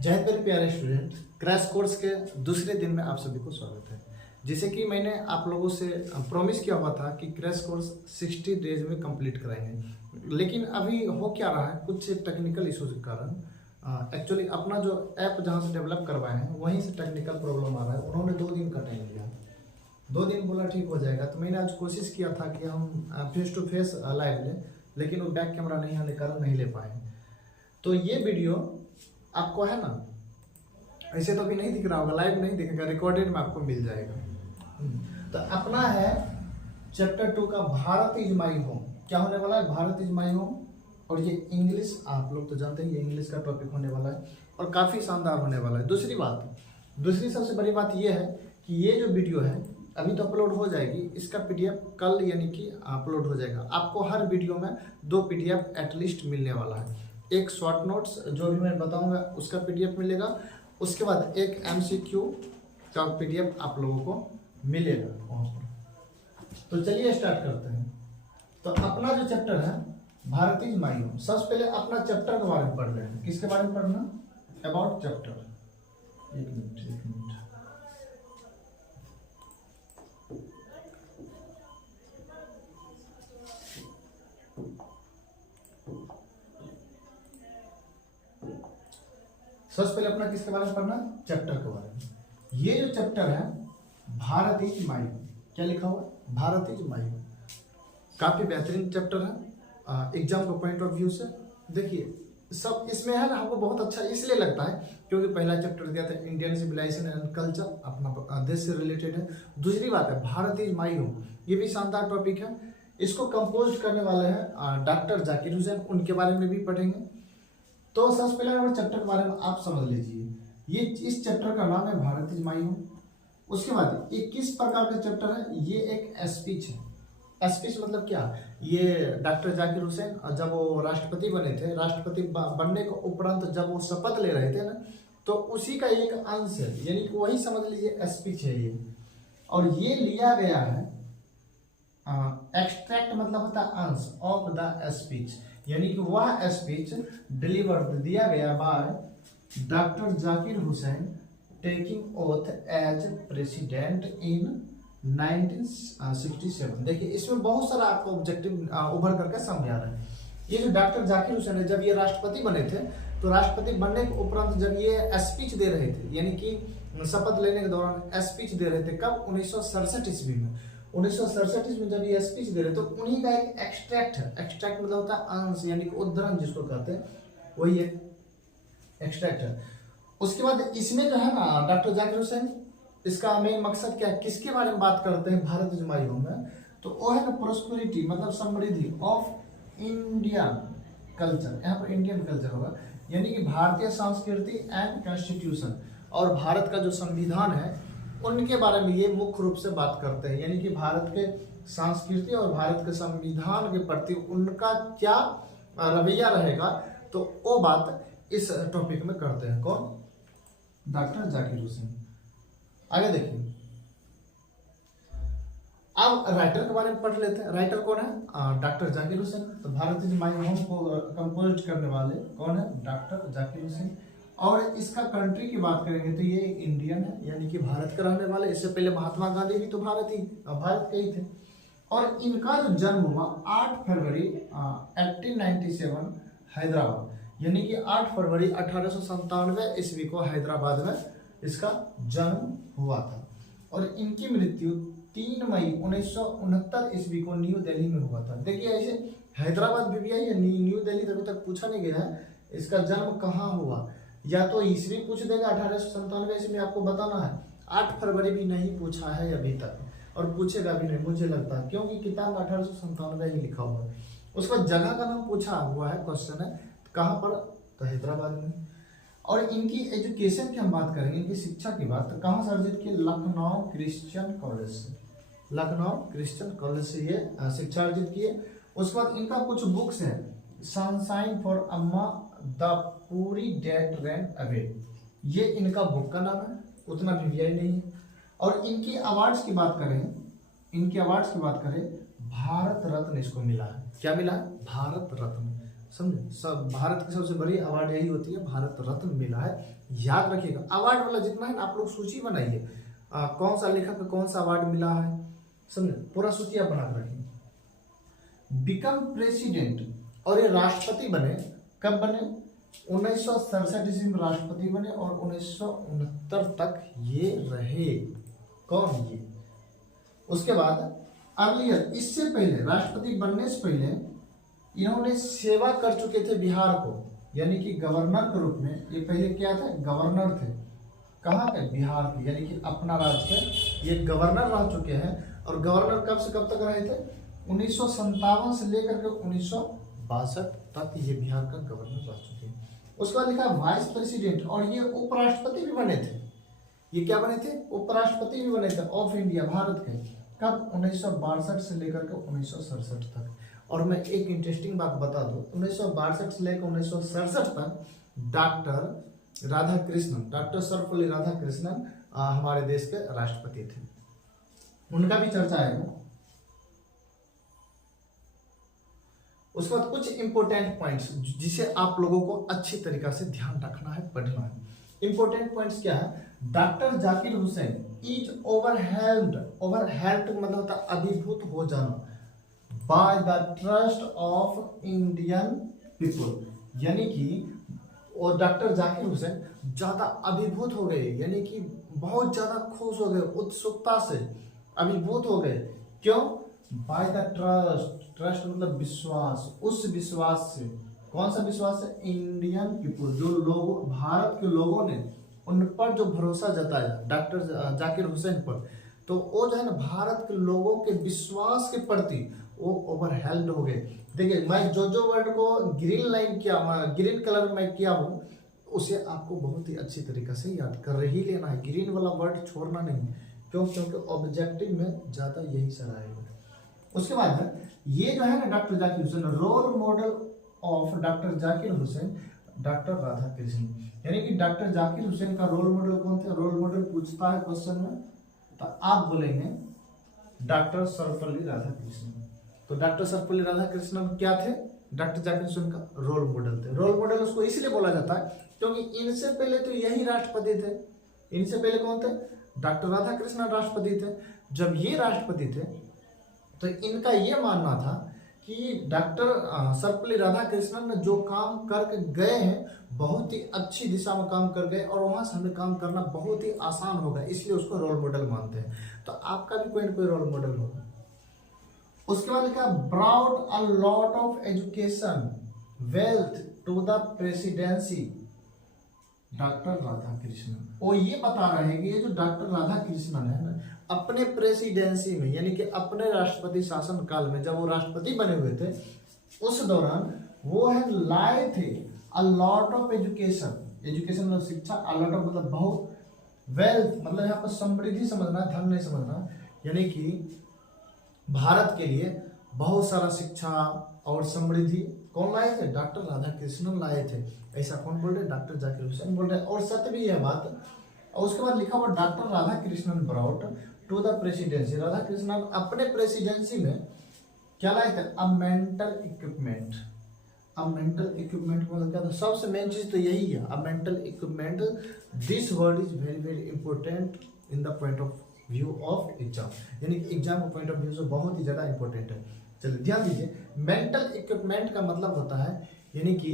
जय हिंद मेरे प्यारे स्टूडेंट, क्रैश कोर्स के दूसरे दिन में आप सभी को स्वागत है। जैसे कि मैंने आप लोगों से प्रॉमिस किया हुआ था कि क्रैश कोर्स 60 डेज में कंप्लीट कराएंगे, लेकिन अभी हो क्या रहा है, कुछ टेक्निकल इश्यूज के कारण एक्चुअली अपना जो ऐप जहां से डेवलप करवाए हैं वहीं से टेक्निकल प्रॉब्लम आ रहा है। उन्होंने 2 दिन का टाइम लिया, 2 दिन बोला ठीक हो जाएगा। तो मैंने आज कोशिश किया था कि हम फेस टू फेस लाइव लें, लेकिन वो बैक कैमरा नहीं आने के कारण नहीं ले पाए। तो ये वीडियो आपको है ना, ऐसे तो अभी नहीं दिख रहा होगा, लाइव नहीं दिखेगा, रिकॉर्डेड में आपको मिल जाएगा। तो अपना है चैप्टर 2 का भारत इज माई होम। क्या होने वाला है? Bharat is my home. और ये इंग्लिश, आप लोग तो जानते हैं ये इंग्लिश का टॉपिक होने वाला है और काफ़ी शानदार होने वाला है। दूसरी सबसे बड़ी बात ये है कि ये जो वीडियो है अभी तो अपलोड हो जाएगी, इसका पीडीएफ कल यानी कि अपलोड हो जाएगा। आपको हर वीडियो में 2 पीडीएफ एटलीस्ट मिलने वाला है। एक शॉर्ट नोट्स जो भी मैं बताऊंगा उसका पीडीएफ मिलेगा, उसके बाद एक एमसीक्यू का पीडीएफ आप लोगों को मिलेगा वहाँ पर। तो चलिए स्टार्ट करते हैं। तो अपना जो चैप्टर है भारत इज माई होम, सबसे पहले अपना चैप्टर के बारे में पढ़ रहे हैं। किसके बारे में पढ़ना? About chapter. एक मिनट। सबसे पहले अपना किसके बारे में पढ़ना? चैप्टर के बारे में। ये जो चैप्टर है भारत इज माई होम, क्या लिखा हुआ है? Bharat is my home. काफी बेहतरीन चैप्टर है एग्जाम के पॉइंट ऑफ व्यू से। देखिए सब इसमें है ना, हमको बहुत अच्छा इसलिए लगता है क्योंकि पहला चैप्टर दिया था इंडियन सिविलाइजेशन एंड कल्चर, अपना देश से रिलेटेड है। दूसरी बात है भारत इज माई होम, ये भी शानदार टॉपिक है। इसको कंपोज करने वाले हैं डॉक्टर जाकिर हुसैन, उनके बारे में भी पढ़ेंगे। तो सबसे पहले नंबर चैप्टर के बारे में आप समझ लीजिए। ये इस चैप्टर का नाम है भारत इज माई होम। उसके बाद ये किस प्रकार का चैप्टर है? ये एक स्पीच है। स्पीच मतलब क्या? ये डॉक्टर जाकिर हुसैन जब वो राष्ट्रपति बने थे, राष्ट्रपति बनने के उपरांत जब वो शपथ ले रहे थे ना, तो उसी का एक अंश है, यानी कि वही समझ लीजिए स्पीच है ये। और ये लिया गया है एक्सट्रैक्ट मतलब होता है अंश ऑफ द स्पीच, यानी कि वह स्पीच डिलीवर्ड दिया गया by doctor Zakir Hussain taking oath as president in 1967। देखिए इसमें बहुत सारा आपको ऑब्जेक्टिव उभर करके समझा रहे हैं। ये जो डॉक्टर जाकिर हुसैन है, जब ये राष्ट्रपति बने थे तो राष्ट्रपति बनने के उपरांत जब ये स्पीच दे रहे थे, यानी कि शपथ लेने के दौरान स्पीच दे रहे थे, कब? 1967 ईस्वी में। 1967 में जब ये स्पीच दे रहे तो उन्हीं का एक एक्सट्रैक्ट है। एक्सट्रैक्ट मतलब होता है अंश, यानी कि उद्धरण जिसको कहते हैं, वही एक एक्सट्रैक्ट है। उसके बाद इसमें जो है ना डॉक्टर जाकिर हुसैन, इसका मेन मकसद क्या है, किसके बारे में बात करते हैं भारत इज माई होम में? तो वो है ना प्रोस्पेरिटी मतलब समृद्धि ऑफ इंडियन कल्चर। यहाँ पर इंडियन कल्चर होगा, यानी कि भारतीय संस्कृति एंड कॉन्स्टिट्यूशन, और भारत का जो संविधान है उनके बारे में ये मुख्य रूप से बात करते हैं। यानी कि भारत के संस्कृति और भारत के संविधान के प्रति उनका क्या रवैया रहेगा, तो वो बात इस टॉपिक में करते हैं। कौन? डॉक्टर जाकिर हुसैन। आगे देखिए, अब राइटर के बारे में पढ़ लेते हैं। राइटर कौन है? डॉक्टर जाकिर हुसैन। तो भारत इज माई होम को कंपोज करने वाले कौन है? डॉक्टर जाकिर हुसैन। और इसका कंट्री की बात करेंगे तो ये इंडियन है, यानी कि भारत का रहने वाले। इससे पहले महात्मा गांधी भी तो भारत के ही थे। और इनका जो जन्म हुआ 8 फरवरी 1897 हैदराबाद, यानी कि 8 फरवरी 1897 ईस्वी को हैदराबाद में इसका जन्म हुआ था। और इनकी मृत्यु 3 मई 1969 ईस्वी को न्यू दिल्ली में हुआ था। देखिए ऐसे हैदराबाद भी है, न्यू दिल्ली अभी तक पूछा नहीं गया है इसका जन्म कहाँ हुआ। या तो ईस्वी पूछ देगा 1897 ईस्वी में, आपको बताना है। 8 फरवरी भी नहीं पूछा है अभी तक, और पूछेगा भी नहीं मुझे लगता है, क्योंकि किताब में 1897 ही लिखा हुआ है। उसके बाद जगह का नाम पूछा हुआ है, क्वेश्चन है कहाँ पर? तो हैदराबाद में। और इनकी एजुकेशन की हम बात करेंगे, इनकी शिक्षा की बात, तो कहाँ से अर्जित की? लखनऊ क्रिश्चियन कॉलेज से। लखनऊ क्रिश्चियन कॉलेज से ये शिक्षा अर्जित की है। उसके बाद इनका कुछ बुक्स है, सनशाइन फॉर अम्मा, द पूरी डेट रैन अवे, ये इनका बुक का नाम है, उतना वीवीआई नहीं है। और इनकी अवार्ड्स की बात करें, भारत रत्न इसको मिला है। क्या मिला है? भारत रत्न। समझे। सब भारत की सबसे बड़ी अवार्ड यही होती है, भारत रत्न मिला है, याद रखिएगा। अवार्ड वाला जितना है ना आप लोग सूची बनाइए, कौन सा लेखक को कौन सा अवार्ड मिला है, समझे, पूरा सूची आप बना के रखिए। बिकम प्रेसिडेंट, और ये राष्ट्रपति बने, कब बने, 1967 ईस्वी में राष्ट्रपति बने और 1969 तक ये रहे। कौन ये? उसके बाद अर्लियर, इससे पहले राष्ट्रपति बनने से पहले इन्होंने सेवा कर चुके थे बिहार को, यानी कि गवर्नर के रूप में। ये पहले क्या थे? गवर्नर थे। कहाँ के? बिहार के, यानी कि अपना राज्य के ये गवर्नर रह चुके हैं। और गवर्नर कब से कब तक रहे थे? 1957 से लेकर के 1962 तक ये बिहार का गवर्नर रह चुके हैं। उसके बाद लिखा वाइस प्रेसिडेंट, और ये उपराष्ट्रपति भी बने थे। ये क्या बने थे? उपराष्ट्रपति भी बने थे ऑफ इंडिया, भारत के। कब? 1962 से लेकर के 1967 तक। और मैं एक इंटरेस्टिंग बात बता दूं, 1962 से लेकर 1967 तक डॉक्टर राधाकृष्णन, डॉक्टर सर्वपल्ली राधाकृष्णन हमारे देश के राष्ट्रपति थे। उनका भी चर्चा आएगा। उसके बाद कुछ इंपोर्टेंट पॉइंट्स जिसे आप लोगों को अच्छी तरीका से ध्यान रखना है, पढ़ना है। इंपोर्टेंट पॉइंट्स क्या है? डॉक्टर जाकिर हुसैन इज ओवरहेल्म्ड, ओवरहेल्म्ड मतलब होता है अभिभूत हो जाना, by the trust of Indian people, यानी कि और डॉक्टर जाकिर हुसैन ज्यादा अभिभूत हो गए, यानी कि बहुत ज्यादा खुश हो गए, उत्सुकता से अभिभूत हो गए। क्यों? बाय द ट्रस्ट, ट्रस्ट मतलब विश्वास, उस विश्वास से। कौन सा विश्वास है? इंडियन पीपल, जो लोग, भारत के लोगों ने उन पर जो भरोसा जताया डॉक्टर जाकिर हुसैन पर, तो वो जो है ना भारत के लोगों के विश्वास के प्रति वो ओवरहेल्म्ड हो गए। देखिए मैं जो वर्ड को ग्रीन लाइन किया, ग्रीन कलर में किया हूँ, उसे आपको बहुत ही अच्छी तरीके से याद कर ही लेना है, ग्रीन वाला वर्ड छोड़ना नहीं। क्यों? क्योंकि ऑब्जेक्टिव में ज्यादा यही सर आएगा। उसके बाद ये जो है ना doctor Zakir Hussain, role model of doctor Zakir Hussain, doctor Radhakrishnan, यानी कि डॉक्टर जाकिर हुसैन का रोल मॉडल कौन थे? रोल मॉडल पूछता है क्वेश्चन में, तो आप बोलेंगे डॉक्टर सर्वपल्ली राधाकृष्णन। तो डॉक्टर सर्वपल्ली राधाकृष्णन क्या थे? डॉक्टर जाकिर हुसैन का रोल मॉडल थे। रोल मॉडल उसको इसलिए बोला जाता है क्योंकि इनसे पहले तो यही राष्ट्रपति थे। इनसे पहले कौन थे? डॉक्टर राधाकृष्णन राष्ट्रपति थे। जब ये राष्ट्रपति थे तो इनका ये मानना था कि डॉक्टर सर्वपल्ली राधाकृष्णन ने जो काम करके गए हैं बहुत ही अच्छी दिशा में काम कर गए और वहां से हमें काम करना बहुत ही आसान होगा, इसलिए उसको रोल मॉडल मानते हैं। तो आपका भी कोई ना कोई रोल मॉडल होगा। उसके बाद लिखा brought a lot of education wealth to the presidency, doctor Radhakrishnan. वो ये बता रहे हैं कि ये जो डॉक्टर राधाकृष्णन है ना, अपने प्रेसिडेंसी में यानी कि अपने राष्ट्रपति शासन काल में जब वो राष्ट्रपति बने हुए थे उस दौरान वो है लाए थे अ लॉट ऑफ एजुकेशन, एजुकेशन मतलब शिक्षा, अ लॉट ऑफ मतलब बहुत, वेल्थ मतलब यहाँ पर समृद्धि समझना, धन नहीं समझना, यानी कि भारत के लिए बहुत सारा शिक्षा और समृद्धि कौन लाए थे? डॉक्टर राधाकृष्णन लाए थे। ऐसा कौन बोल रहे? डॉक्टर जाकिर हुसैन बोल रहे, और सत्य भी यह बात। और उसके बाद लिखा हुआ doctor Radhakrishnan brought to the presidency, Radhakrishnan अपने प्रेसिडेंसी में क्या लाए थे? A mental equipment. अब मेंटल इक्विपमेंट मतलब क्या था? सबसे मेन चीज तो यही है, अब mental equipment. This word is very very important in the point of view of exam, यानी कि एग्जाम का पॉइंट ऑफ व्यू से बहुत ही ज्यादा इंपॉर्टेंट है। चलिए ध्यान दीजिए, मेंटल इक्विपमेंट का मतलब होता है यानी कि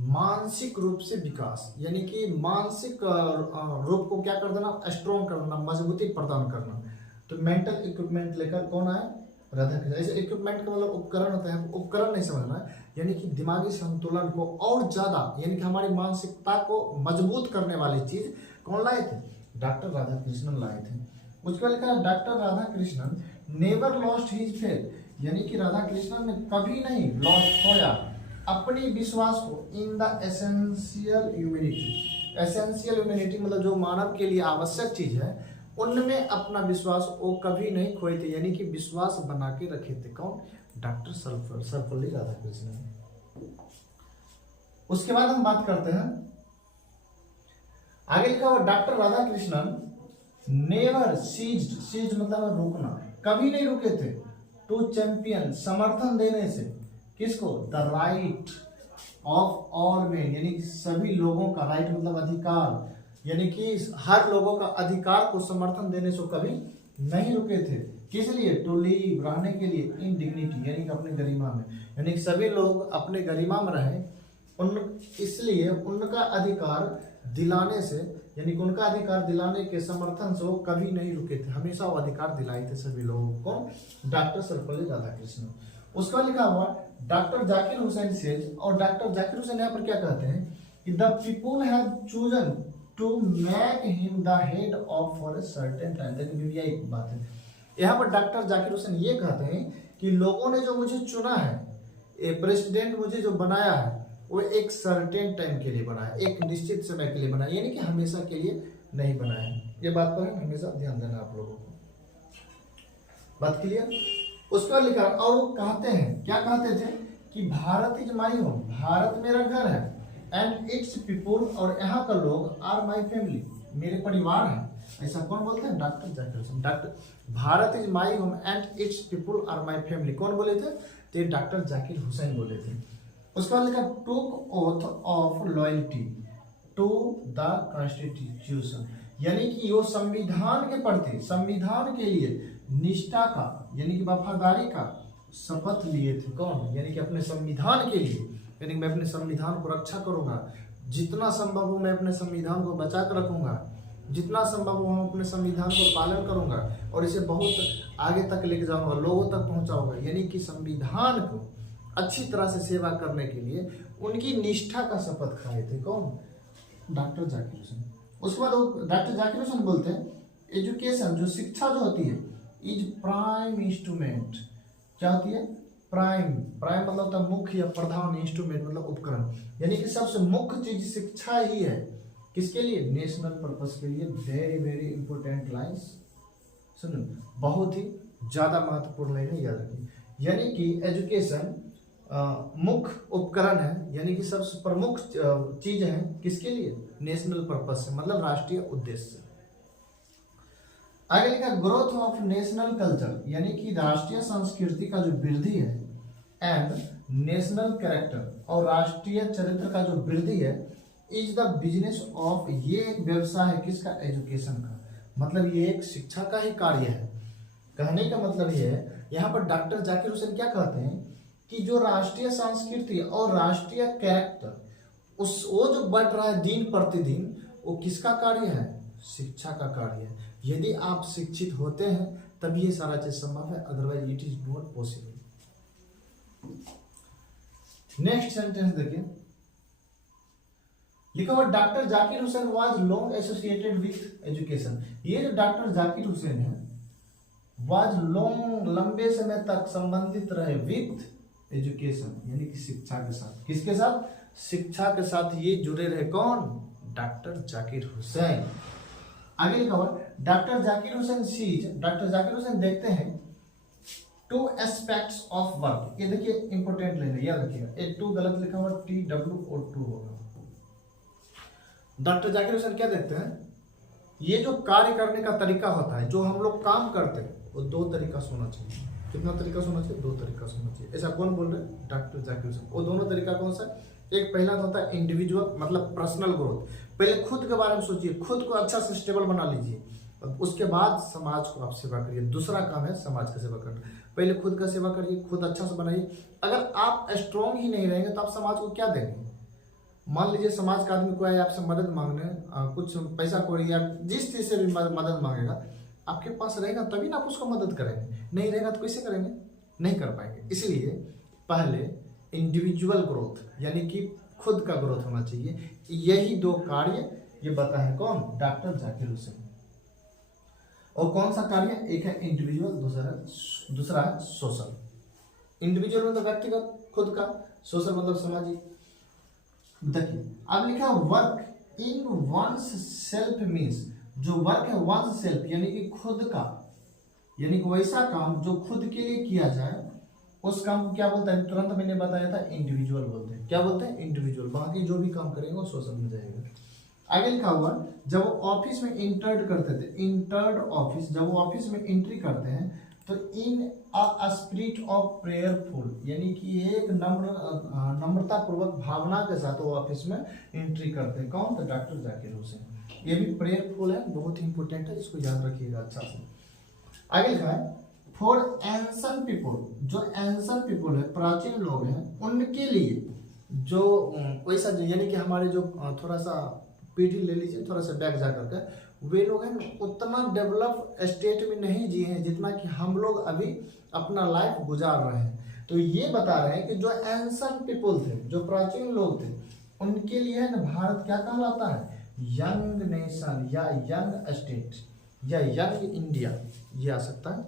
मानसिक रूप से विकास, यानी कि मानसिक रूप को क्या कर देना? स्ट्रॉन्ग करना, मजबूती प्रदान करना। तो मेंटल इक्विपमेंट लेकर कौन आए? राधाकृष्णन। ऐसे इक्विपमेंट का मतलब उपकरण होता है, उपकरण नहीं समझना है, यानी कि दिमागी संतुलन को और ज्यादा, यानी कि हमारी मानसिकता को मजबूत करने वाली चीज कौन लाए थे? डॉक्टर राधाकृष्णन लाए थे। उसके बाद लिखा doctor Radhakrishnan never lost his faith, यानी कि राधाकृष्णन ने कभी नहीं लॉस्ट खोया अपनी विश्वास को in the essential humanity. Essential humanity मतलब जो मानव के लिए आवश्यक चीज है उनमें अपना विश्वास वो कभी नहीं खोए थे, यानी कि विश्वास बना के रखे थे। कौन? डॉक्टर सर्वपल्ली राधाकृष्णन। उसके बाद हम बात करते हैं आगे लिखा हुआ doctor Radhakrishnan never ceased, ceased मतलब रुकना, कभी नहीं रुके थे, टू चैंपियन समर्थन देने से, किसको? The right of all man, यानी कि सभी लोगों का, राइट मतलब अधिकार, यानी कि हर लोगों का अधिकार को समर्थन देने से कभी नहीं रुके थे। किस लिए? टू लिव, रहने के लिए, इन डिग्निटी, यानी कि अपने गरिमा में, यानी कि सभी लोग अपने गरिमा में रहे, उन इसलिए उनका अधिकार दिलाने से, यानी कि उनका अधिकार दिलाने के समर्थन से वो कभी नहीं रुके थे, हमेशा वो अधिकार दिलाए थे सभी लोगों को। डॉक्टर सर्वपल्ली राधाकृष्णन। उसका लिखा हुआ डॉक्टर जाकिर हुसैन सेज, और डॉक्टर जाकिर हुसैन यहाँ पर क्या कहते हैं कि the people have chosen to make him the head of for a certain time. देखिए यही एक बात है, यहाँ पर डॉक्टर जाकिर हुसैन ये कहते हैं कि लोगों ने जो मुझे चुना है, ए प्रेसिडेंट मुझे जो बनाया है, वो एक सर्टेन टाइम के लिए बना है, एक निश्चित समय के लिए बना है, यानी कि हमेशा के लिए नहीं बना है। ये बात पर हमेशा ध्यान देना आप लोगों को। बात क्लियर? उसका लिखा, और वो कहते हैं, क्या कहते थे कि Bharat is my home, Bharat मेरा घर है, एंड इट्स पीपुल, और यहाँ का लोग आर माई फैमिली, मेरे परिवार है। ऐसा कौन बोलते हैं? Doctor Zakir Hussain. Doctor, Bharat is my home and its people are my family, कौन बोले थे? तो डॉक्टर जाकिर हुसैन बोले थे। उसके बाद लिखा took oath of loyalty to the constitution, यानी कि वो संविधान के प्रति, संविधान के लिए निष्ठा का, यानी कि वफादारी का शपथ लिए थे। कौन? यानी कि अपने संविधान के लिए, यानी कि मैं अपने संविधान को रक्षा करूंगा, जितना संभव हो मैं अपने संविधान को बचा कर रखूंगा, जितना संभव हो हम अपने संविधान को पालन करूंगा और इसे बहुत आगे तक लेके जाऊंगा, लोगों तक पहुंचाऊंगा, यानी कि संविधान को अच्छी तरह से सेवा करने के लिए उनकी निष्ठा का शपथ खाए थे। कौन? डॉक्टर जाकिर हुसैन। उसके बाद डॉक्टर जाकिर हुसैन बोलते हैं एजुकेशन, जो शिक्षा जो होती है, इज प्राइम इंस्ट्रूमेंट। क्या होती है? प्राइम, प्राइम मतलब होता है मुख्य या प्रधान, इंस्ट्रूमेंट मतलब उपकरण, यानी कि सबसे मुख्य चीज शिक्षा ही है। किसके लिए? नेशनल पर्पस के लिए। वेरी वेरी इंपॉर्टेंट लाइन्स, सुनो, बहुत ही ज्यादा महत्वपूर्ण लाइन है, याद रखिए। यानी कि एजुकेशन मुख्य उपकरण है, यानी कि सबसे प्रमुख चीज है, किसके लिए? नेशनल पर्पस से, मतलब राष्ट्रीय उद्देश्य से। आगे लिखा ग्रोथ ऑफ नेशनल कल्चर, यानी कि राष्ट्रीय संस्कृति का जो वृद्धि है, एंड नेशनल कैरेक्टर, और राष्ट्रीय चरित्र का जो वृद्धि है, इज द बिजनेस ऑफ, ये एक व्यवसाय है किसका? एजुकेशन का, मतलब ये एक शिक्षा का ही कार्य है। कहने का मतलब ये है, यहाँ पर डॉक्टर जाकिर हुसैन क्या कहते हैं कि जो राष्ट्रीय संस्कृति और राष्ट्रीय कैरेक्टर, वो जो बढ़ रहा है दिन प्रतिदिन, वो किसका कार्य है? शिक्षा का कार्य है। यदि आप शिक्षित होते हैं तभी ये सारा चीज संभव है, otherwise it is not possible. Next sentence देखिए, लिखा हुआ doctor Zakir Hussain was long associated with education. ये जो डॉक्टर जाकिर हुसैन है, वाज लॉन्ग, लंबे समय तक संबंधित रहे विथ एजुकेशन, यानी कि शिक्षा के साथ। किसके साथ? शिक्षा के साथ ये जुड़े रहे। कौन? डॉक्टर जाकिर हुसैन। आगे लिखा हुआ doctor Zakir Hussain sees, doctor Zakir Hussain देखते हैं टू एस्पेक्ट्स ऑफ वर्क। ये देखिए इंपॉर्टेंट लाइन है, याद रखिएगा। ए टू गलत लिखा हुआ, टी डब्ल्यू और टू होगा। डॉक्टर जाकिर हुसैन क्या देखते हैं? ये जो कार्य करने का तरीका होता है, जो हम लोग काम करते हैं, वो दो तरीका से होना चाहिए। कितना तरीका से होना चाहिए? दो तरीका से होना चाहिए। ऐसा कौन बोल रहे हैं? डॉक्टर जाकिर हुसैन। वो दोनों तरीका कौन सा? एक पहला तो होता है इंडिविजुअल, मतलब पर्सनल ग्रोथ। पहले खुद के बारे में सोचिए, खुद को अच्छा से स्टेबल बना लीजिए, उसके बाद समाज को आप सेवा करिए। दूसरा काम है समाज का सेवा करना। पहले खुद का सेवा करिए, खुद अच्छा से बनाइए। अगर आप स्ट्रॉन्ग ही नहीं रहेंगे तो आप समाज को क्या देंगे? मान लीजिए समाज का आदमी कोई आए आपसे मदद मांगने, कुछ पैसा कोई या जिस चीज से भी मदद मांगेगा, आपके पास रहेगा तभी ना आप उसको मदद करेंगे, नहीं रहेगा तो कैसे करेंगे? नहीं कर पाएंगे। इसलिए पहले इंडिविजुअल ग्रोथ, यानी कि खुद का ग्रोथ होना चाहिए। यही दो कार्य ये बताए कौन? डॉक्टर जाकिर हुसैन। और कौन सा कार्य? एक है इंडिविजुअल, दूसरा है सोशल। इंडिविजुअल मतलब व्यक्तिगत खुद का, सोशल मतलब सामाजिक। देखिए अब लिखा work in one's self means, जो वर्क है वंस सेल्फ यानी कि खुद का, यानी कि वैसा काम जो खुद के लिए किया जाए, उस काम को क्या बोलता है? तुरंत मैंने बताया था इंडिविजुअल बोलते हैं। क्या बोलते हैं? इंडिविजुअल। बाकी जो भी काम करेंगे वो सोशल में जाएगा। आगे लिखा हुआ जब वो ऑफिस में इंटर्ड करते थे, इंटर्ड ऑफिस, जब वो ऑफिस में एंट्री करते हैं तो इन अ स्पिरिट ऑफ प्रेयरफुल, यानी कि एक नम्रता पूर्वक भावना के साथ वो ऑफिस में एंट्री करते हैं। कौन? तो डॉक्टर जाकिर हुसैन। ये भी प्रेयरफुल है, बहुत ही इंपॉर्टेंट है, इसको याद रखिएगा अच्छा से। आगे लिखा है फॉर एंशन पीपल, जो एंशन पीपल है, प्राचीन लोग हैं, उनके लिए जो वैसा यानी कि हमारे जो थोड़ा सा पीढ़ी ले लीजिए, थोड़ा सा बैक जा करके, वे लोग हैं उतना डेवलप स्टेट में नहीं जिए हैं जितना कि हम लोग अभी अपना लाइफ गुजार रहे हैं। तो ये बता रहे हैं कि जो एंशन पीपल थे, जो प्राचीन लोग थे, उनके लिए ना भारत क्या कहलाता है? यंग नेशन या यंग स्टेट या यंग इंडिया, ये आ सकता है।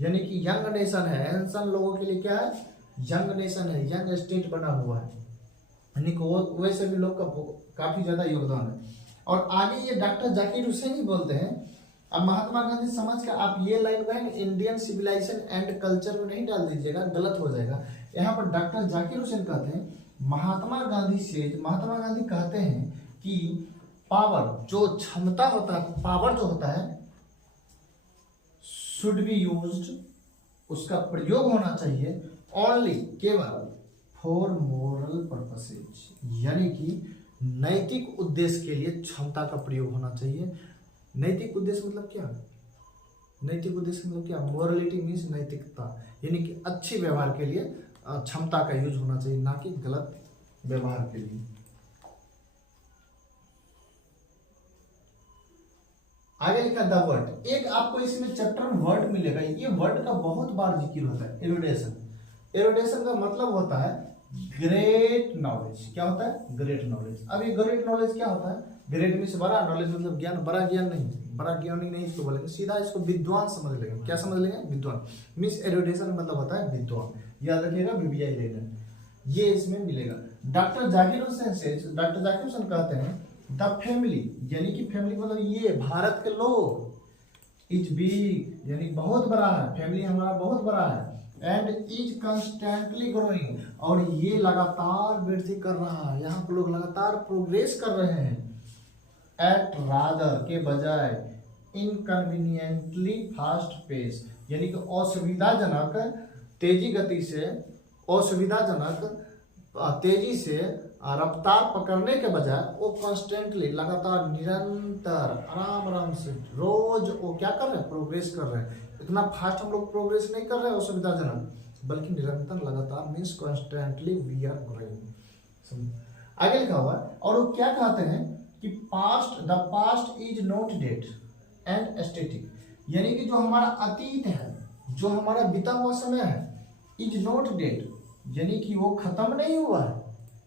यानी कि यंग नेशन है, एंशन लोगों के लिए क्या है? यंग नेशन है, यंग स्टेट बना हुआ है, यानी कि वैसे भी लोग का काफी ज्यादा योगदान है। और आगे ये डॉक्टर जाकिर हुसैन ही बोलते हैं। अब महात्मा गांधी समझ कर आप ये लाइन को है इंडियन सिविलाइजेशन एंड कल्चर में नहीं डाल दीजिएगा, गलत हो जाएगा। यहाँ पर डॉक्टर जाकिर हुसैन कहते हैं महात्मा गांधी कहते हैं कि पावर, जो क्षमता होता है, पावर जो होता है, शुड बी यूज्ड, उसका प्रयोग होना चाहिए ओनली, केवल फॉर मोरल पर्पसेज, यानी कि नैतिक उद्देश्य के लिए क्षमता का प्रयोग होना चाहिए। नैतिक उद्देश्य मतलब क्या? नैतिक उद्देश्य मतलब क्या? मोरलिटी मीन्स नैतिकता, यानी कि अच्छे व्यवहार के लिए क्षमता का यूज होना चाहिए, ना कि गलत व्यवहार के लिए। आगे लिखा द वर्ड, एक आपको इसमें चैप्टर में वर्ड मिलेगा, ये वर्ड का बहुत बार जिक्र होता है, एरुडेशन। एरुडेशन का मतलब होता है ग्रेट नॉलेज। क्या होता है? Great knowledge. अब ये ग्रेट नॉलेज क्या होता है? ग्रेट मीन्स बड़ा, नॉलेज मतलब ज्ञान, बड़ा ज्ञान नहीं, बड़ा ज्ञानी नहीं इसको बोलेंगे, सीधा इसको विद्वान समझ लेंगे। क्या समझ लेंगे? विद्वान। मीन्स एरुडेशन मतलब होता है विद्वान, याद रखिएगा, बीबीआई लेना, ये इसमें मिलेगा। डॉक्टर जाकिर हुसैन कहते हैं द फैमिली, यानी कि फैमिली मतलब ये भारत के लोग, इज बिग, यानी बहुत बड़ा है, फैमिली हमारा बहुत बड़ा है, एंड इज कंस्टेंटली ग्रोइंग, और ये लगातार वृद्धि कर रहा है, यहाँ पर लोग लगातार प्रोग्रेस कर रहे हैं। एट रादर, के बजाय, इनकन्वीनियंटली फास्ट पेस, यानी कि असुविधाजनक तेजी गति से, असुविधाजनक तेजी से रफ्तार पकड़ने के बजाय वो कॉन्स्टेंटली, लगातार, निरंतर, आराम से रोज वो क्या कर रहे हैं? प्रोग्रेस कर रहे हैं। इतना फास्ट हम लोग प्रोग्रेस नहीं कर रहे हैं असुविधाजनक, बल्कि निरंतर, लगातार, means constantly we are growing. आगे लिखा हुआ है, और वो क्या कहते हैं कि the past is not dead and static, यानी कि जो हमारा अतीत है, जो हमारा बीता हुआ समय है, इज नॉट डेड, यानी कि वो खत्म नहीं हुआ है।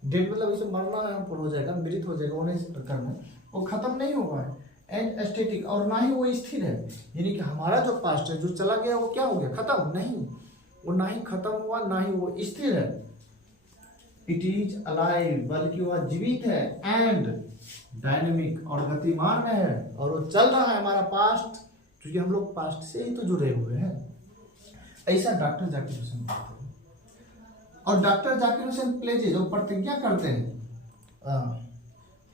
डेड मतलब इसे मरना है, पर हो जाएगा, मृत हो जाएगा, वो नहीं करना, वो खत्म नहीं हुआ है। एंड स्टैटिक, और ना ही वो स्थिर है, यानी कि हमारा जो पास्ट है, जो चला गया, वो क्या हो गया? खत्म नहीं, वो ना ही खत्म हुआ, ना ही वो स्थिर है। इट इज अलाइव, बल्कि वह जीवित है, एंड डायनेमिक, और गतिमान है, और वो चल रहा है हमारा पास्ट, क्योंकि हम लोग पास्ट से ही तो जुड़े हुए हैं। ऐसा डॉक्टर जाकिर हुसैन कहते हैं। और डॉक्टर जाकिर हुसैन प्लेजे, जो प्रतिज्ञा करते हैं,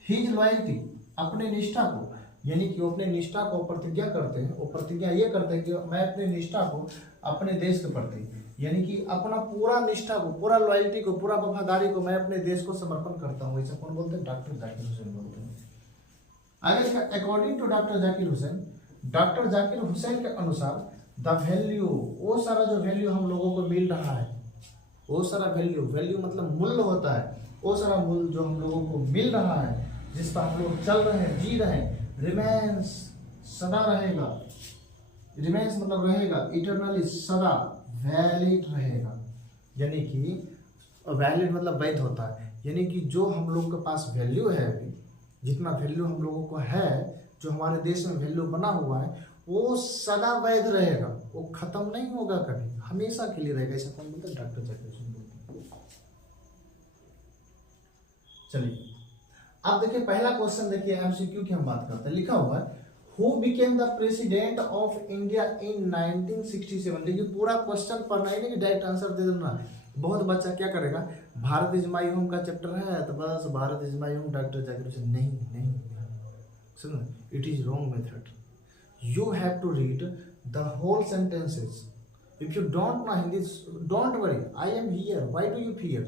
हिज लॉयल्टी, अपने निष्ठा को, यानी कि वो अपने निष्ठा को प्रतिज्ञा करते हैं, वो प्रतिज्ञा ये करते हैं कि मैं अपने निष्ठा को अपने देश के प्रति, यानी कि अपना पूरा निष्ठा को, पूरा लॉयल्टी को, पूरा वफादारी को मैं अपने देश को समर्पण करता हूँ। ऐसा कौन बोलते हैं? डॉक्टर जाकिर हुसैन बोलते हैं। आगे लिखा, according to doctor Zakir Hussain, doctor Zakir Hussain के अनुसार द वैल्यू, वो सारा जो वैल्यू हम लोगों को मिल रहा है, वो सारा वैल्यू, वैल्यू मतलब मूल्य होता है, वो सारा मूल्य जो हम लोगों को मिल रहा है, जिस पर हम लोग चल रहे हैं, जी रहे हैं, रिमेंस, सदा रहेगा, रिमेंस मतलब रहेगा, इटरनली, सदा, वैलिड रहेगा, यानी कि वैलिड मतलब वैध होता है, यानी कि जो हम लोग के पास वैल्यू है अभी, जितना वैल्यू हम लोगों को है, जो हमारे देश में वैल्यू बना हुआ है, वो सदा वैध रहेगा, वो खत्म नहीं होगा कभी, हमेशा के लिए रहेगा। ऐसा कौन बोलते हैं? डॉक्टर जाकिर हुसैन बोलते हैं। चलिए अब देखिए पहला क्वेश्चन, देखिए एमसीक्यू की हम बात करते हैं। लिखा हुआ है who became the president of India in 1967। देखिए पूरा क्वेश्चन पढ़ना ही नहीं कि डायरेक्ट आंसर दे देना। बहुत बच्चा क्या करेगा, भारत इज माई होम का चैप्टर है तो बस Bharat is my home doctor Zakir Hussain, नहीं, सुनो, it is wrong method. you have to read the whole sentences. If you don't know Hindi, don't worry, I am here. Why do you fear?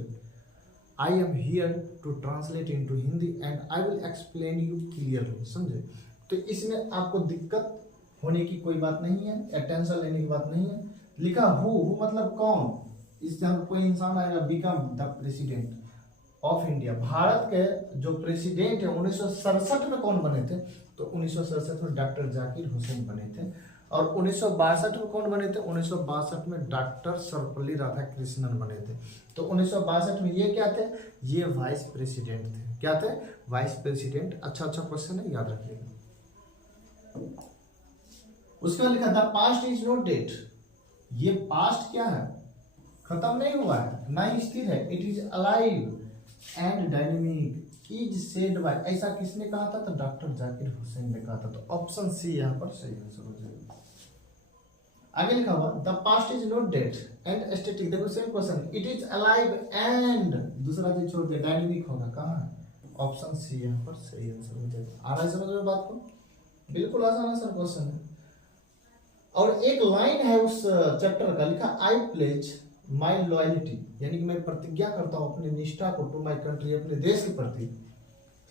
I am here to translate into Hindi and I will explain you clearly. समझे? तो इसमें आपको दिक्कत होने की कोई बात नहीं है या टेंशन लेने की बात नहीं है। लिखा हु मतलब कौन, इससे हम कोई इंसान आएगा, become the president of India. Bharat के जो प्रेसिडेंट है 1967 में कौन बने थे? तो 1967 में डॉक्टर जाकिर हुसैन बने थे। और 1962 में कौन बने थे? 1962 में डॉक्टर सर्वपल्ली राधाकृष्णन बने थे। तो 1962 में ये क्या थे? ये वाइस प्रेसिडेंट थे। क्या थे? Vice president. अच्छा क्वेश्चन है, याद रखिएगा। उसके बाद लिखा था पास्ट इज नॉट डेट। ये पास्ट क्या है? खत्म नहीं हुआ है, ना ही स्थिर है। It is alive and dynamic is said bye, ऐसा किसने कहा था? तो डॉक्टर जाकिर हुसैन ने कहा था। तो ऑप्शन सी यहाँ पर सही आंसर हो जाएगा। आगे लिखा हुआ the past is not dead and static. देखो same question, it is alive and दूसरा चीज छोड़ के डायनेमिक होगा, कहाँ है? ऑप्शन सी यहाँ पर सही आंसर हो जाएगा। आ रहा है समझ में बात को? बिल्कुल आसान क्वेश्चन है। और एक लाइन है उस चैप्टर का, लिखा आई प्लेज माई लॉयल्टी, यानी कि मैं प्रतिज्ञा करता हूँ अपनी निष्ठा को, टू माई कंट्री, अपने देश के प्रति,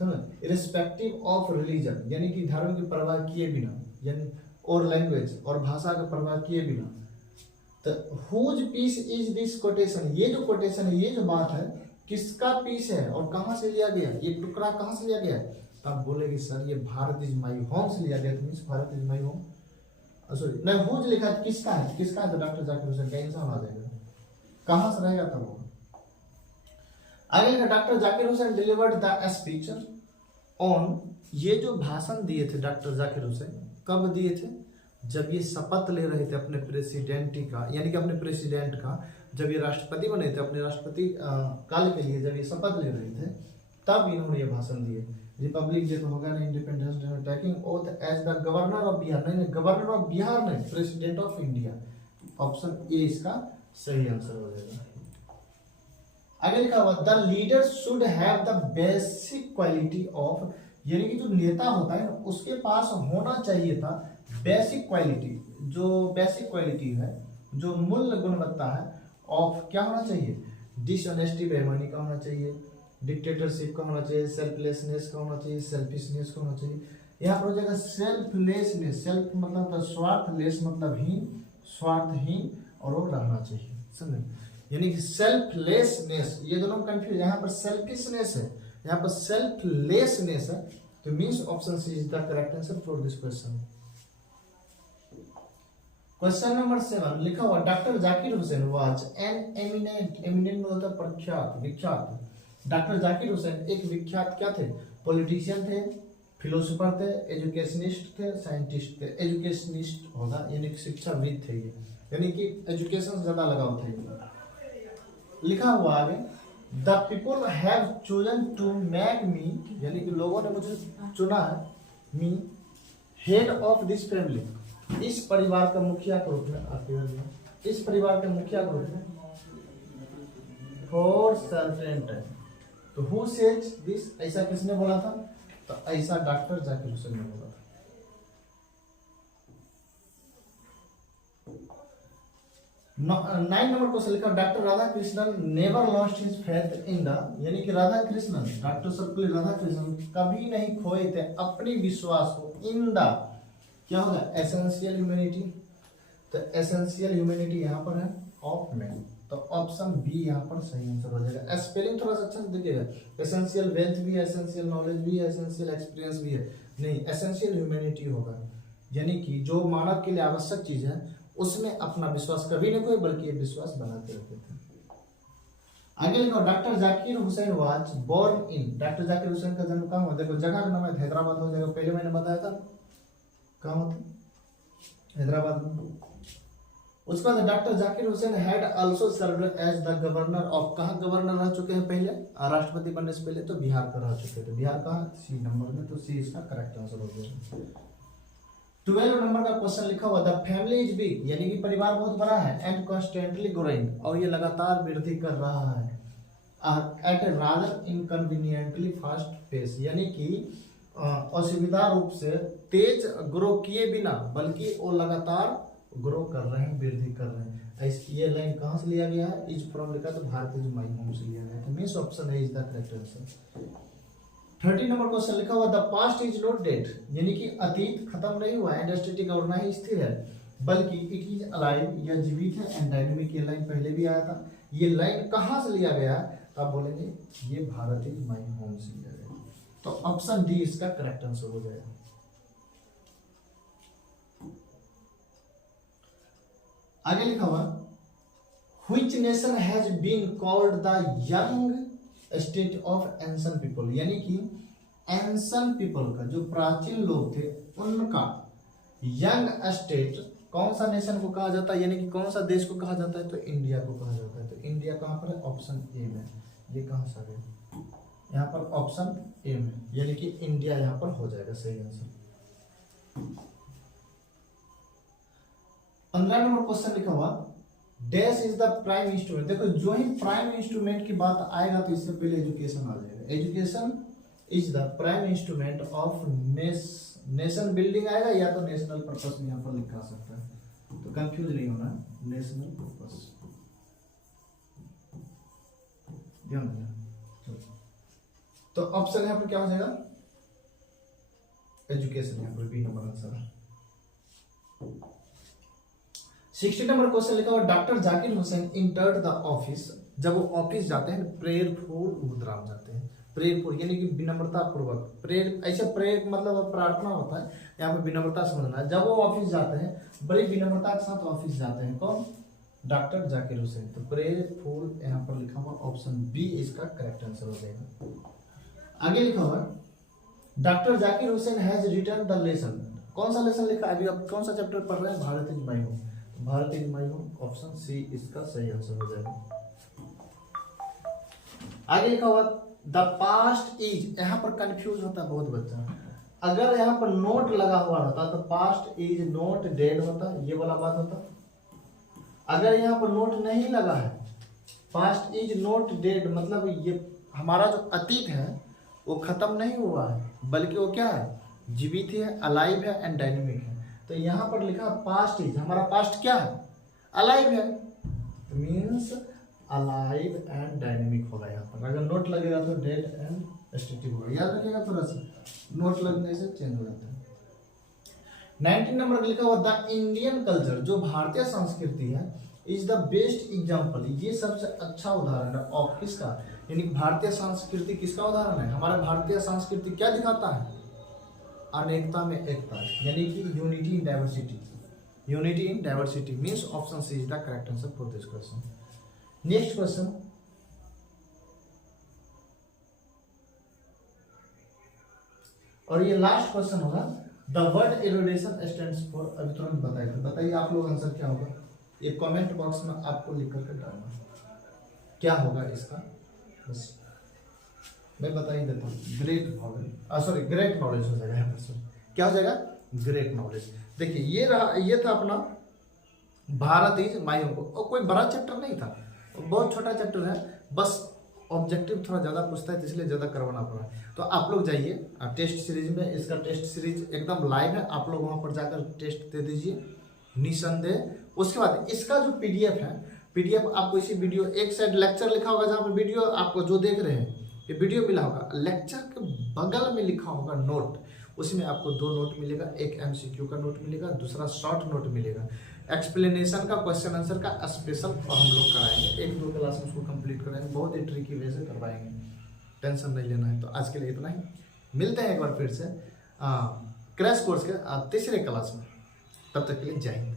समझ, इरेस्पेक्टिव ऑफ रिलीजन, यानी कि धर्म की परवाह किए बिना, यानी और लैंग्वेज और भाषा का परवाह किए बिना। तो whose piece is this quotation, ये जो कोटेशन है, ये जो बात है, किसका पीस है और कहाँ से लिया गया? ये टुकड़ा कहाँ से लिया गया? तब बोलेगी सर ये भारत इज माई होम से लिया गया। तो means Bharat is my home, sorry नहीं, हुज लिखा है, किसका है? किसका है? तो डॉक्टर जाकिर हुसैन का इंसान आ जाएगा। कहां से रहेगा तब वो? आगे लिखा doctor Zakir Hussain delivered the speech on, ये जो भाषण दिए थे डॉक्टर जाकिर हुसैन, कब दिए थे? जब ये शपथ ले रहे थे अपने प्रेसिडेंटी का, यानी कि अपने प्रेसिडेंट का, जब ये राष्ट्रपति बने थे, अपने राष्ट्रपति काल के लिए जब ये शपथ ले रहे थे, तब इन्होंने ये भाषण दिए। रिपब्लिक डे तो होगा ना, independence day, taking oath as the governor of Bihar, नहीं गवर्नर ऑफ बिहार नहीं, president of India. Option A इसका सही आंसर हो जाएगा। आगे लिखा हुआ the leader should have the basic quality of, यानी कि जो नेता होता है उसके पास होना चाहिए था बेसिक क्वालिटी, जो बेसिक क्वालिटी है, जो मूल गुणवत्ता है ऑफ, क्या होना चाहिए? डिसऑनेस्टी, बेईमानी का होना चाहिए, डिक्टेटरशिप का होना चाहिए, सेल्फलेसनेस का होना चाहिए, सेल्फिशनेस का होना चाहिए। यहाँ पर हो जाएगा सेल्फलेसनेस। सेल्फ मतलब स्वार्थलेस मतलब हीन, स्वार्थहीन, और वो रहना चाहिए, समझे? यानी कि सेल्फलेसनेस, ये दोनों कंफ्यूज, यहाँ पर सेल्फिशनेस है, यहाँ पर सेल्फलेसनेस है। तो means option C is the correct answer for this question. Question number 7 लिखा हुआ doctor Zakir Hussain was an eminent, eminent में होता है प्रख्यात, विख्यात। डॉक्टर जाकिर हुसैन एक विख्यात क्या थे? पॉलिटिशियन थे, फिलोसोफर थे, एजुकेशनिस्ट थे, साइंटिस्ट थे। एजुकेशनिस्ट होगा यानी कि शिक्षाविद थे ये, यानी कि एजुकेशन से ज्यादा लगाव थे। लिखा हुआ आगे the people have chosen to make me, यानी कि लोगों ने मुझे चुना है, me head of this family, इस परिवार का मुखिया के रूप में, इस परिवार के मुखिया के रूप में, फॉर सर्टेन टाइम। तो हु सेज दिस, ऐसा किसने बोला था? तो ऐसा डॉक्टर जाकिर हुसैन ने बोला था। 9 नंबर क्वेश्चन लिखा doctor Radhakrishnan never lost his faith in the, यानी कि राधाकृष्णन, डॉक्टर सर्वपल्ली राधाकृष्णन कभी नहीं खोए थे अपनी विश्वास को, इन द, क्या होगा? Essential humanity. तो एसेंशियल ह्यूमैनिटी यहाँ पर है ऑफ मैन, तो ऑप्शन बी यहाँ पर सही आंसर हो जाएगा। स्पेलिंग थोड़ा सा अच्छा देखिएगा, एसेंशियल वेल्थ भी है, एसेंशियल नॉलेज भी है, एसेंशियल एक्सपीरियंस भी है, नहीं एसेंशियल ह्यूमैनिटी होगा, यानी कि जो मानव के लिए आवश्यक चीज है उसमें अपना विश्वास कभी नहीं खोए, बल्कि ये विश्वास बनाते रहते थे। आगे लिखो doctor Zakir Hussain was born in, doctor Zakir Hussain का जन्म कहाँ हुआ? देखो जगह का नाम है हैदराबाद हो जाएगा, पहले मैंने बताया था कहाँ होता? हैदराबाद में। उसके बाद doctor Zakir Hussain had also served as the governor of, कहाँ गवर्नर रह चुके हैं पहले? राष्ट्रपति बनने से पहले तो बिहार का रह चुके थे। बिहार कहाँ? सी नंबर में, तो सी इसका करेक्ट आंसर हो गया। 12 नंबर का क्वेश्चन लिखा हुआ द फैमिली इज बिग, यानी कि परिवार बहुत बड़ा है, एंड कॉन्स्टेंटली ग्रोइंग, और ये लगातार वृद्धि कर रहा है, एट ए रादर इनकन्वीनियंटली फास्ट पेस, यानी कि असुविधा रूप से तेज ग्रो किए बिना, बल्कि वो लगातार ग्रो कर रहे हैं, वृद्धि कर रहे हैं। ये लाइन कहाँ से लिया गया है? इज फ्रॉम लिखा तो भारत इज माई होम से लिया गया है। मीन्स ऑप्शन है is the correct answer. 30 number question लिखा हुआ the past is not dead, यानी कि अतीत खत्म नहीं हुआ है, स्टैटिक और ना ही स्थिर है, बल्कि इट इज अलाइव, यह जीवित है, एंड डायनेमिक। ये लाइन पहले भी आया था। ये लाइन कहाँ से लिया गया है? तो आप बोलेंगे ये भारत इज माई होम से लिया गया। तो ऑप्शन डी इसका करेक्ट आंसर हो जाएगा। आगे लिखा हुआ which nation has been called the young state of ancient people, यानी कि एंशन पीपल का जो प्राचीन लोग थे उनका यंग स्टेट कौन सा नेशन को कहा जाता है, यानी कि कौन सा देश को कहा जाता है? तो इंडिया को कहा जाता है। तो इंडिया कहां पर है? ऑप्शन ए में। ये कहां से आ गया? यहाँ पर ऑप्शन ए में, यानी कि इंडिया यहाँ पर हो जाएगा सही आंसर। 15 नंबर क्वेश्चन लिखा हुआ dash is the prime instrument. देखो जो ही प्राइम इंस्ट्रूमेंट की बात आएगा तो इससे पहले एजुकेशन आ जाएगा। Education is the prime instrument of nation building आएगा, या तो नेशनल पर्पस में यहाँ पर लिखा सकता है, तो कंफ्यूज नहीं होना, नेशनल पर्पस। ध्यान देना। तो ऑप्शन यहाँ पर क्या हो जाएगा? एजुकेशन, यहाँ पर बी नंबर आंसर है। 60 नंबर क्वेश्चन लिखा हुआ doctor Zakir Hussain entered the office. जब वो ऑफिस जाते हैं प्रेयरफुल मुद्रा में जाते हैं। प्रेयरफुल यानी कि विनम्रता पूर्वक, प्रेयर ऐसे प्रेयर मतलब प्रार्थना होता है, यहाँ पे विनम्रता समझना है। जब वो ऑफिस जाते हैं बड़ी विनम्रता के साथ ऑफिस जाते हैं। कौन? डॉक्टर जाकिर हुसैन। तो प्रेयरफुल यहाँ पर लिखा हुआ ऑप्शन बी इसका करेक्ट आंसर हो जाएगा। आगे लिखा हुआ doctor Zakir Hussain has written the lesson. कौन सा लेसन लिखा? अभी आप कौन सा चैप्टर पढ़ रहे हैं? Bharat is my home. Bharat is my home, option C इसका सही आंसर हो जाएगा। आगे लिखा हुआ द पास्ट इज, यहां पर कंफ्यूज होता है बहुत बच्चा। अगर यहां पर नोट लगा हुआ होता तो पास्ट इज नॉट डेड होता, ये वाला बात होता। अगर यहां पर नोट नहीं लगा है, पास्ट इज नॉट डेड मतलब ये हमारा जो अतीत है वो खत्म नहीं हुआ है, बल्कि वो क्या है? जीवित है, अलाइव है एंड डायनेमिक है। तो यहाँ पर लिखा पास्ट इज, हमारा पास्ट क्या है? अलाइव है, मीन्स अलाइव एंड डायनेमिक होगा। यहाँ पर अगर नोट लगेगा तो डेड एंड स्टैटिक होगा। याद रखिएगा थोड़ा सा, नोट लगने से चेंज हो जाता है। 19 नंबर लिखा हुआ द इंडियन कल्चर, जो भारतीय संस्कृति है, इज द बेस्ट एग्जाम्पल, ये सबसे अच्छा उदाहरण है ऑफ किसका? यानी कि भारतीय संस्कृति किसका उदाहरण है? हमारा भारतीय संस्कृति क्या दिखाता है? अनेकता में एकता, यानी कि unity in diversity. Unity in diversity means option C is the correct answer for this question. Next question, और ये लास्ट क्वेश्चन होगा the word erudition stands for. अभी तुरंत बताइए आप लोग आंसर क्या होगा? ये कमेंट बॉक्स में आपको लिख करके डालना क्या होगा इसका, बस मैं बता ही देता हूँ। Great knowledge, sorry great knowledge हो जाएगा यहाँ पर। क्या हो जाएगा? Great knowledge. देखिए ये रहा, ये था अपना भारत इज माई होम। और कोई बड़ा चैप्टर नहीं था, बहुत छोटा चैप्टर है, बस ऑब्जेक्टिव थोड़ा ज़्यादा पूछता है इसलिए ज़्यादा करवाना पड़ा। तो आप लोग जाइए टेस्ट सीरीज में, इसका टेस्ट सीरीज एकदम लाइव है, आप लोग वहाँ पर जाकर टेस्ट दे दीजिए निसंदेह। उसके बाद इसका जो पीडीएफ है, पीडीएफ आपको इसी वीडियो, एक साइड लेक्चर लिखा होगा जहाँ पर वीडियो आपको जो देख रहे हैं ये वीडियो मिला होगा, लेक्चर के बगल में लिखा होगा नोट, उसमें आपको 2 नोट मिलेगा, एक एमसीक्यू का नोट मिलेगा, दूसरा शॉर्ट नोट मिलेगा। एक्सप्लेनेशन का, क्वेश्चन आंसर का स्पेशल हम लोग कराएंगे, 1-2 क्लास में उसको कंप्लीट कराएंगे, बहुत ही ट्रिकी वे से करवाएंगे, टेंशन नहीं लेना है। तो आज के लिए इतना ही, मिलते हैं एक बार फिर से क्रैश कोर्स के तीसरे क्लास में, तब तक के लिए जय हिंद।